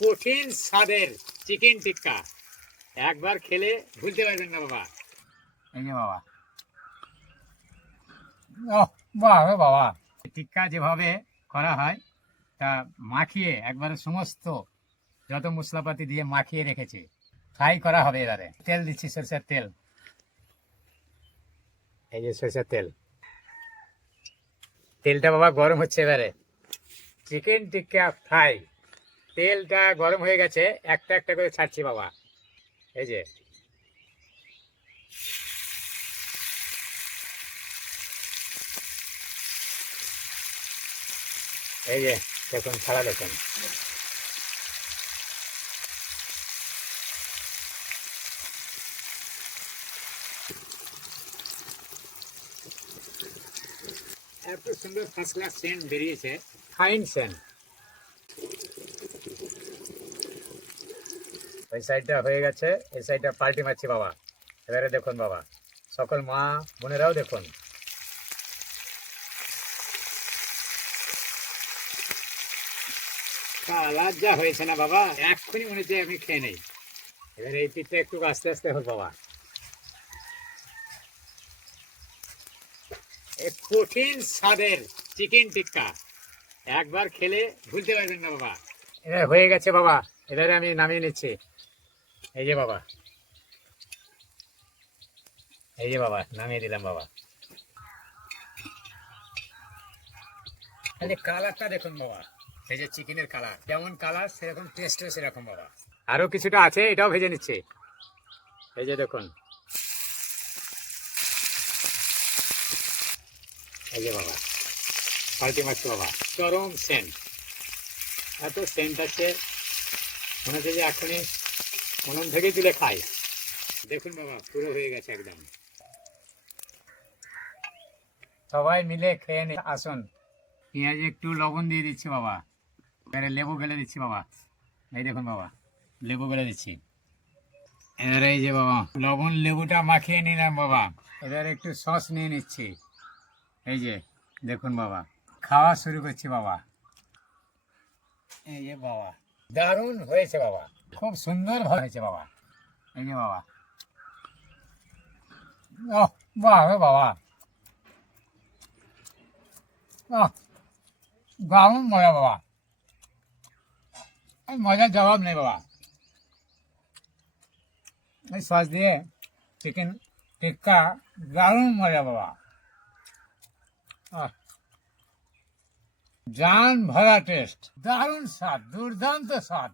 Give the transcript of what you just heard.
কঠিন স্বাদের চিকেন টিক্কা একবার খেলে ভুলতে পারবেন না বাবা। এই যে বাবা, ও বাহ রে বাবা, টিক্কা যেভাবে করা হয় তা মাখিয়ে একবারে সমস্ত যত মশলাপাতি দিয়ে মাখিয়ে রেখেছে, ফ্রাই করা হবে। এবারে তেল দিচ্ছি, সরষের তেল। এই যে সরষের তেল, তেলটা বাবা গরম হচ্ছে। এবারে চিকেন টিক্কা ফ্রাই, তেলটা গরম হয়ে গেছে, একটা একটা করে ছাড়ছি বাবা। এই যে এই যে দেখুন, ছাড়া দেখুন। এত সুন্দর ফার্স্ট ক্লাস সেন্ট বেরিয়েছে, ফাইন সেন্ট। ওই সাইডটা হয়ে গেছে, এই সাইডটা পাল্টি মারছি বাবা। এবারে দেখুন বাবা, সকল মা বোনেরাও দেখুন। কালার যা হয়েছে না বাবা, এক্ষুনি মনে হচ্ছে আমি খেয়ে নেই। এবারে এই পিঠটা একটু আস্তে আস্তে হোক বাবা। এই কঠিন স্বাদের চিকেন টিক্কা একবার খেলে ভুলতে পারবেন না বাবা। এবার হয়ে গেছে বাবা, এবারে আমি নামিয়ে নিচ্ছি। এই যে বাবা, এই যে বাবা, নামিয়ে দিলাম বাবা। এই কালারটা দেখুন বাবা, এই যে চিকেনের কালার, যেমন কালার সেরকম টেস্টও সেরকম বাবা। আরো কিছুটা আছে, এটাও ভেজে নিচ্ছে। এই যে দেখুন, এই যে বাবা, পাল্টি মারছে বাবা। চরম সেন্ট, এত সেন্ট আছে, মনে হচ্ছে যে এখনই উনুন থেকে তুলে খাই। দেখুন বাবা, পুরো হয়ে গেছে একদম। সবাই মিলে খেয়ে নি, আসুন। পেঁয়াজে একটু লবণ দিয়ে দিচ্ছি বাবা, এবারে লেবু গেলে দিচ্ছি বাবা। এই দেখুন বাবা, লেবু গেলে দিচ্ছি। এবারে এই যে বাবা, লবণ লেবুটা মাখিয়ে নিলাম বাবা। এবারে একটু সস নিয়ে নিচ্ছি। এই যে দেখুন বাবা, খাওয়া শুরু করছি বাবা। এই যে বাবা, দারুণ হয়েছে বাবা, খুব সুন্দর হয়েছে বাবা। এই যে বাবা, ও বাহ রে বাবা, দারুণ মজা বাবা, এই মজার জবাব নেই বাবা। এই সস দিয়ে চিকেন টিক্কা দারুণ মজা বাবা। জান ভরা টেস্ট, দারুণ স্বাদ, দুর্দান্ত স্বাদ।